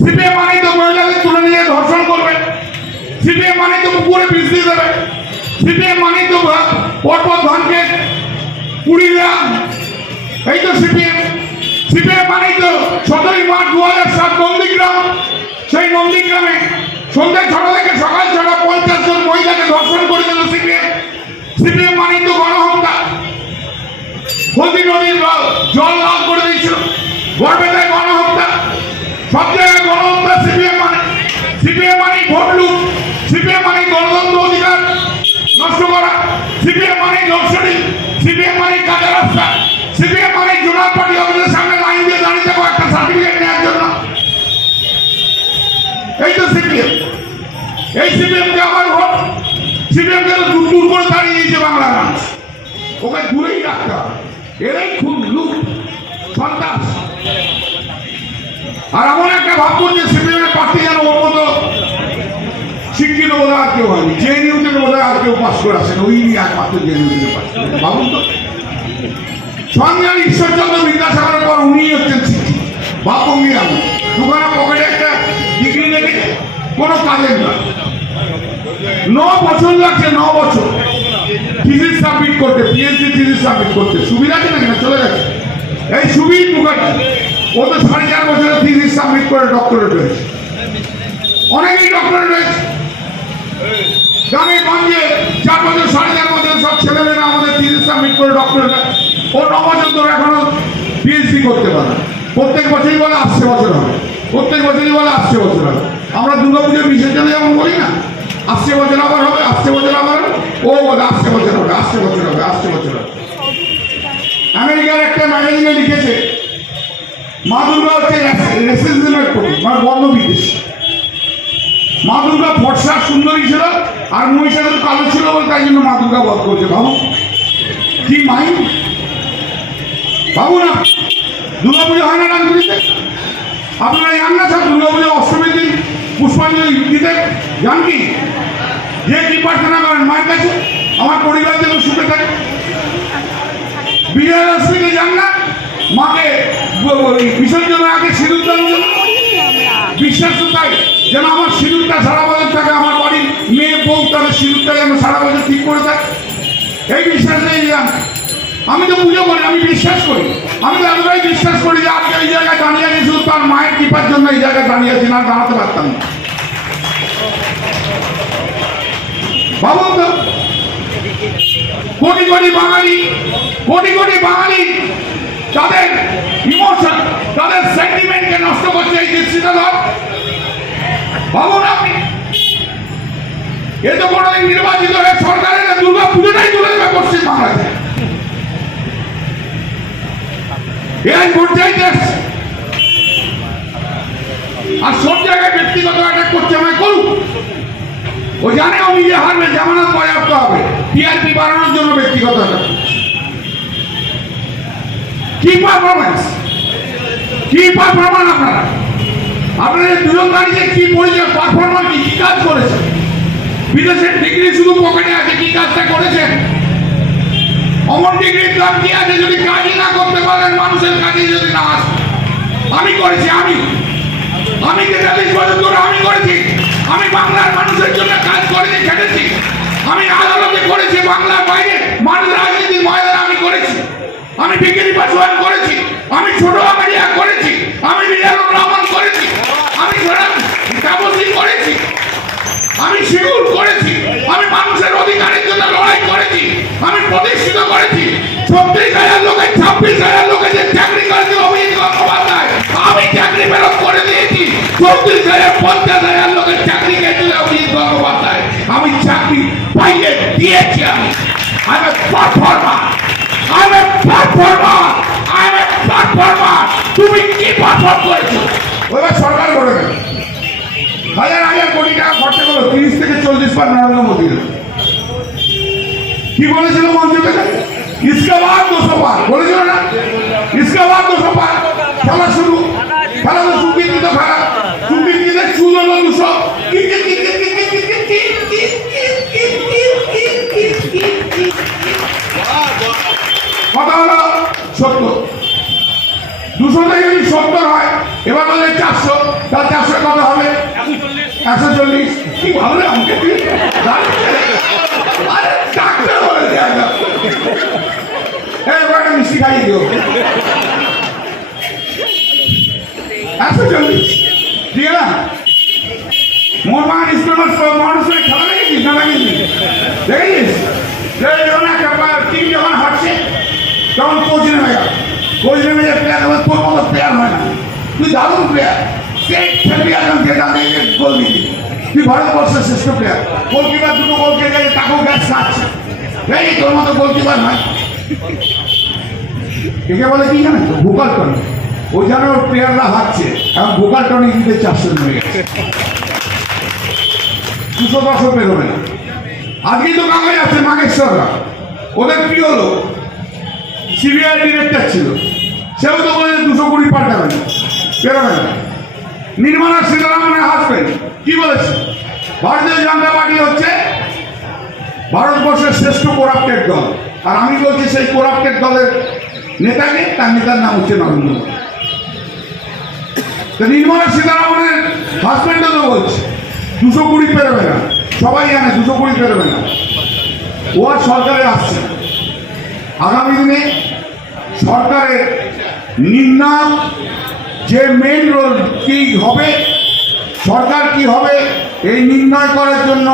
CPM মানেই তো মহিলাদের তুলে নিয়ে ধর্ষণ করবে। সিপিএম মানেই তো পুকুরে বিষ দিয়ে দেবে। সিপিএম মানেই তো পরপর ধানকে পুড়িয়ে এই তো সিপিএম। সিপিএম মানেই তো সতেরোই মার্চ দু হাজার সাত নন্দীগ্রাম সেই নন্দীগ্রামে সন্ধ্যা ছটা থেকে সকাল ছটা পঞ্চাশ জন মহিলাকে ধর্ষণ করে দিল সিপিএম। সিপিএম মানেই তো গণহত্যা। হলদি নদীর জল লাল করে দিয়েছিল। গড়বেতায় গণহত্যা সব জায়গায় গণহত্যা সিপিএম মানে ভোট সিপিএম মানে গণতন্ত্র অধিকার, নষ্ট করা। সিপিএম মানে দর্শনী সিপিএম মানে কাজা রাস্তা, সিপিএম মানে জোনাল পার্টি অফিসের সামনে লাইন দিয়ে দাঁড়িয়ে থাকো, একটা সার্টিফিকেট নেওয়ার জন্য। এই তো সিপিএম। এই সিপিএম কে আবার ভোট। সিপিএম কে তো দূর দূর করে দাঁড়িয়ে দিয়েছে বাংলা মানুষ। ওকে দূরেই রাখতে হবে। এরাই খুব লুট সন্ত্রাস। আর এমন একটা ভাব করছে সিপিএমের প্রার্থী যেন মতো বোধ আর কেউ হয়নি নিউ থেকে বোধ আর কেউ পাস করে আসেন ওই নিয়ে একমাত্র নিউ থেকে পাস ভাবুন তো সঙ্গে ঈশ্বরচন্দ্র বিদ্যাসাগরের পর উনি হচ্ছেন শিক্ষিত বাপঙ্গি আমি দোকানে পকেটে একটা ডিগ্রি রেখেছে কোনো কাজের নয় ন বছর লাগছে ন বছর থিসিস সাবমিট করতে পিএইচডি থিসিস সাবমিট করতে সুবিধা আছে নাকি না চলে গেছে এই সুবীর মুখার্জি ও তো সাড়ে চার বছরের থিসিস সাবমিট করে ডক্টরেট হয়েছে অনেকেই ডক্টরেট হয়েছে গ্রামে গঞ্জে চার বছর সাড়ে চার বছর সব ছেলেমেয়েরা আমাদের থিসিস সাবমিট করে ডক্টরেট ও ন বছর ধরে এখনও পিএইচডি করতে পারে প্রত্যেক বছরই বলে আসছে বছর হবে। প্রত্যেক বছরই বলে আসছে বছর হবে। আমরা দুর্গাপুজোর বিসর্জনে যেমন বলি না, আসছে বছর আবার হবে, আসছে বছর আবার ও বলে আসছে বছর হবে, আসছে বছর হবে, আসছে বছর হবে। আমেরিকার একটা ম্যাগাজিনে লিখেছে, মা দুর্গা হচ্ছে মানে বর্ণ বিদেশ মা দুর্গা ফর্সা সুন্দরী ছিল আর মহিষাদের কালো ছিল বলে তাই জন্য মা দুর্গা বধ করছে। ভাবো কি মাইন্ড ভাবু না দুর্গা পুজো হয় না রাজপুরিতে আপনারা জান না স্যার দুর্গা পুজো অষ্টমীর দিন পুষ্পাঞ্জলি দিতে জান কি? যে কি প্রার্থনা করেন মায়ের কাছে আমার পরিবার যেন সুখে থাকে। বিজয়া দশমীতে যান না মাকে বিসর্জনের আগে সিঁদুর দান জন্য বিশ্বাস তো তাই। যেন আমার সিঁদুরটা সারা বছর থাকে, আমার বাড়ির মেয়ে বউ তাদের সিঁদুরটা যেন সারা বছর ঠিক করে থাকে এই বিশ্বাস নেই আমি তো পুজো করি, আমি বিশ্বাস করি। আমি তো এতটাই বিশ্বাস করি যে আজকে এই জায়গায় দাঁড়িয়ে শুধু তার মায়ের কৃপার জন্য এই জায়গায় দাঁড়িয়ে আছি, না দাঁড়াতে পারতাম না। ভাবুন তো কোটি কোটি বাঙালি, কোটি কোটি বাঙালি তাদের ইমোশন তাদের সেন্টিমেন্টকে নষ্ট করছে এই দৃষ্টিটা ভাবুন আপনি। এ তো কোনোদিন নির্বাচিত হয়ে সরকারের দুর্গা পুজোটাই তুলে দেবে পশ্চিম বাংলাতে এরাই ভোট চাইতে আর সব জায়গায় ব্যক্তিগত অ্যাটাক করছে আমায় করুক। ও জানে ও নিজে হারবে জামানত পর্যাপ্ত হবে। টিআরপি বাড়ানোর জন্য ব্যক্তিগত attack। কি পারফরমেন্স কি পারফরমেন্স আপনারা? আপনাদের দুজন দাঁড়িয়ে কি পরিচয় পারফরমেন্স কি কাজ করেছে? বিদেশের ডিগ্রি শুধু পকেটে আছে, কি কাজটা করেছেন অমর ডিগ্রির দাম কি আছে যদি কাজই না করতে পারেন, মানুষের কাজে যদি না আসে? আমি করেছি, আমি। আমি তেতাল্লিশ বছর ধরে আমি করেছি। আমি বাংলার মানুষের জন্য কাজ করেছি, খেটেছি। আমি আদালতে করেছি, বাংলার বাইরে। মানুষ রাজনীতির ময়দানে আমি করেছি। আমি বিক্রি পাশোয়ান আমি করেছি। আমি মানুষের অধিকারের জন্য লড়াই করেছি। আমি প্রতিষ্ঠিত করেছি। ছত্রিশ হাজার লোকের, ছাব্বিশ হাজার লোকের যে চাকরি করেছে অভিজিৎ গঙ্গোপাধ্যায়, আমি চাকরি ফেরত করে দিয়েছি। চৌত্রিশ হাজার, পঞ্চাশ হাজার লোকের চাকরি গেছিল অভিজিৎ গঙ্গোপাধ্যায়। আমি চাকরি পাইয়ে দিয়েছি আমি। আমি পারফর্মার আমি পারফর্মার আমি পারফর্মার তুমি কি পারফর্ম করেছ? ওইবার সরকার করে গেল হাজার হাজার কোটি টাকা খরচা করল তিরিশ থেকে চল্লিশ বার নরেন্দ্র মোদী কি বলেছিল মঞ্চ ইসকাবাদ দুশো পার বলেছিল না ইসকাবাদ দুশো পার খেলা শুরু খেলা তো চুল হলো দুশো কথা হলো সত্য দুশো থেকে যদি সত্তর হয়, এবার বলে চারশো, তার চারশো কত হবে? একশো চল্লিশ। কি ভাবলে আমাকে এবার একটা মিষ্টি দিও। একশো চল্লিশ। ঠিক না মোর মা মানুষের খেলা দেখেছিস না দেখেছিস? দেখেছিস? টিম যখন হাঁটছে, তখন কোচ নেমে গেল। কোচ নেমে প্লেয়ার হবে তোর মতো প্লেয়ার হয় না। তুই দারুণ প্লেয়ার সেই এখন যেটা দেখে গোল দিবি তুই ভারতবর্ষের শ্রেষ্ঠ প্লেয়ার গোলকিপার দুটো গোল খেয়ে গেছে তাকেও গ্যাস খাচ্ছে এই তোর মতো গোলকিপার নয় একে বলে কি জানেন তো? ভোকাল টনিক ওই জন্য প্লেয়াররা হাঁটছে। এখন ভোকাল টনিক দিতে চারশো হয়ে গেছে। দুশো দশও বেরোবে না। আজকে তো কাগজ আছে নাগেশ্বররা ওদের প্রিয় হলো সিবিআই ডিরেক্টর ছিল। সেও তো বলে দুশো কুড়ি পাল্টাবে না বেরোবে না নির্মলা সীতারামনের হাসবেন্ড কি বলেছে? ভারতীয় জনতা পার্টি হচ্ছে ভারতবর্ষের শ্রেষ্ঠ কোরাপ্টেড দল। আর আমি বলছি সেই কোরাপ্টেড দলের নেতাকে, তার নেতার নাম হচ্ছে নরেন্দ্র মোদী। তো নির্মলা সীতারামনের হাজবেন্ডও তো বলছে, দুশো কুড়ি পেরোবে না। সবাই জানে দুশো কুড়ি পেরোবে না। ও আর সরকারে আসছে না। আগামী দিনে সরকারের নির্ণায়ক যে মেন রোল কি হবে, সরকার কি হবে, এই নির্ণয় করার জন্য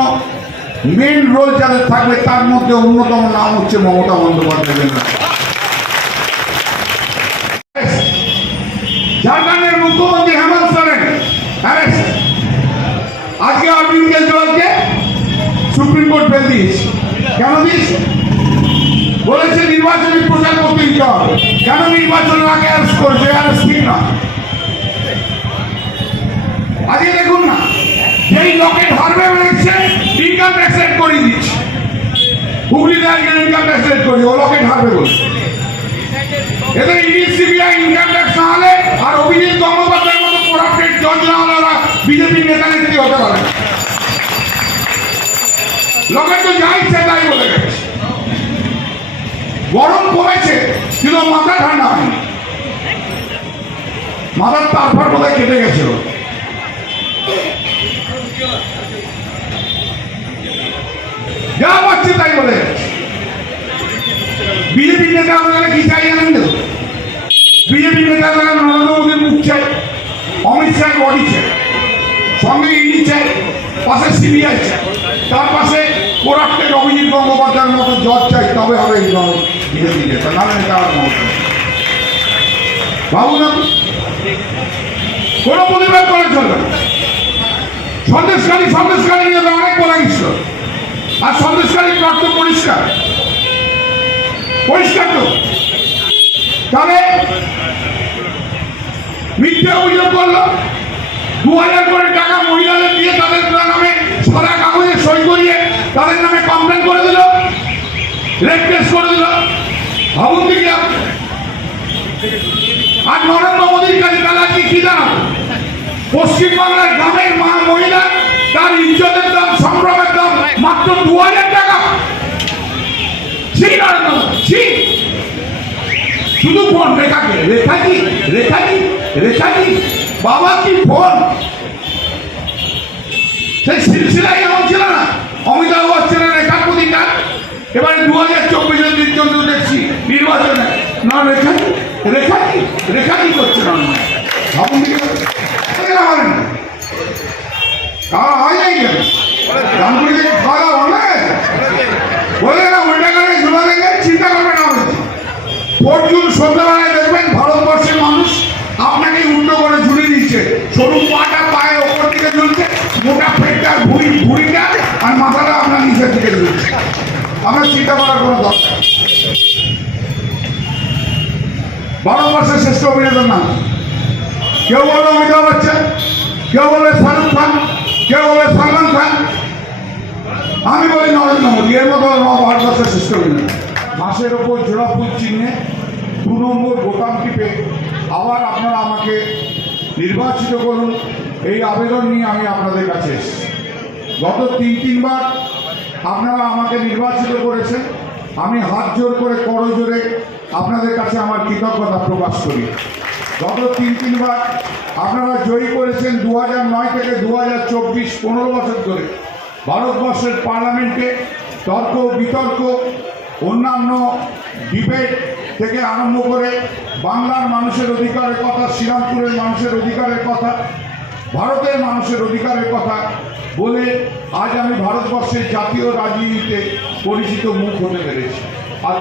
মেন রোল যাদের থাকবে, তার মধ্যে অন্যতম নাম হচ্ছে মমতা বন্দ্যোপাধ্যায়ের ঝাড়খণ্ডের মুখ্যমন্ত্রী হেমন্ত সোরেন অ্যারেস্ট আজকে অরবিন্দ কেজরিওয়ালকে সুপ্রিম কোর্ট বেল দিয়েছে। কেন দিয়েছে? বলেছে নির্বাচনী প্রচার করতে দিতে হবে। কেন নির্বাচনের আগে অ্যারেস্ট করবে অ্যারেস্ট ঠিক না। আজকে দেখুন না, যেই লকেট হারবে রয়েছে ইনকাম ট্যাক্স রেট করিয়ে দিচ্ছে হুগলিতে আজকে ইনকাম ট্যাক্স রেট করি ও লকেট হারবে বলছে ইডি, সিবিআই ইনকাম ট্যাক্স না হলে আর অভিজিৎ গঙ্গোপাধ্যায়ের মতো করাপ্টেড জজ না হলে ওরা বিজেপি নেতা নেত্রী হতে পারে তো যা ইচ্ছে তাই বলে গরম কমেছে কিন্তু মাথা ঠান্ডা হয়নি। মাথার তারপর বোধহয় কেটে গেছিল যা পাচ্ছে তাই বলে। বিজেপি নেতা গেলে কি চাই জানেন তো? বিজেপি নেতা গেলে নরেন্দ্র মোদীর মুখ চাই, অমিত শাহ বডি চাই, সঙ্গে ইডি চাই, পাশে সিবিআই চাই, তার পাশে অভিজিৎ গঙ্গোপাধ্যায়ের মতো জজ চাই, তবে হবে এই নেতা আর মমতা কোনো প্রতিবাদ করে না। সন্দেশকারী সন্দেশকারী নিয়ে অনেক বলা গেছিল আর সন্দেশকারী প্লট তো পরিষ্কার। পরিষ্কার তো। তাহলে মিথ্যে অভিযোগ করল। দু হাজার করে টাকা মহিলাদের দিয়ে তাদের নামে সাদা কাগজে সই করিয়ে তাদের নামে কমপ্লেন করে দিল রেড কেস করে দিল। ভাবুন আর নরেন্দ্র মোদীর কাছে তাহলে আজকে কি জানাব পশ্চিমবাংলার গ্রামের মা মহিলা, তার ইজ্জতের দাম, সম্ভ্রমের দাম মাত্র দু হাজার টাকা। শুধু ফোন রেখাকে রেখাজি রেখাজি রেখাজি বাবা কি ফোন সেই সিলসিলায় এমন ছিল না অমিতাভ বচ্চনের রেখার প্রতিটা এবারে দু হাজার চব্বিশের দিন চন্দ্র দেখছি, নির্বাচনে। না, রেখাজি রেখাজি রেখাজি করছে না। ভাবুন আমার খাওয়া হয় নাই কেন? রামপুরি থেকে খাওয়া দাওয়া হবে? বলে না উল্টা করে ঝুলা দেখে চিন্তা করবে না বলেছি। অর্জুন সন্ধ্যাবেলায় দেখবেন ভারতবর্ষের মানুষ আপনাকে উল্টো করে ঝুলে দিচ্ছে সরু পাটা পায়ের ওপর দিকে ঝুলছে, মোটা পেটটা ভুড়ি ভুড়িটা আর মাথাটা আপনার নিচের দিকে ঝুলছে। আপনার চিন্তা করার কোনো দরকার। ভারতবর্ষের শ্রেষ্ঠ অভিনেতার নাম কেউ বলবে অমিতাভ বচ্চন, কেউ বলবে শাহরুখ খান, কেউ বলবে সালমান খান। আমি বলি নরেন্দ্র মোদী, এর মতো ভারতবর্ষের শ্রেষ্ঠ অভিনেতা। মাসের ওপর জোড়া চিহ্নে দু নম্বর বোতাম টিপে আবার আপনারা আমাকে নির্বাচিত করুন। এই আবেদন নিয়ে আমি আপনাদের কাছে গত তিন তিনবার আপনারা আমাকে নির্বাচিত করেছেন। আমি হাত জোর করে করজোরে আপনাদের কাছে আমার কৃতজ্ঞতা প্রকাশ করি। গত তিন তিনবার আপনারা জয়ী করেছেন দু নয় থেকে দু হাজার চব্বিশ পনেরো বছর ধরে। ভারতবর্ষের পার্লামেন্টে তর্ক, বিতর্ক, অন্যান্য ডিবেট থেকে আরম্ভ করে বাংলার মানুষের অধিকারের কথা, শ্রীরামপুরের মানুষের অধিকারের কথা, ভারতের মানুষের অধিকারের কথা বলে আজ আমি ভারতবর্ষের জাতীয় রাজনীতিতে পরিচিত মুখ হতে পেরেছি।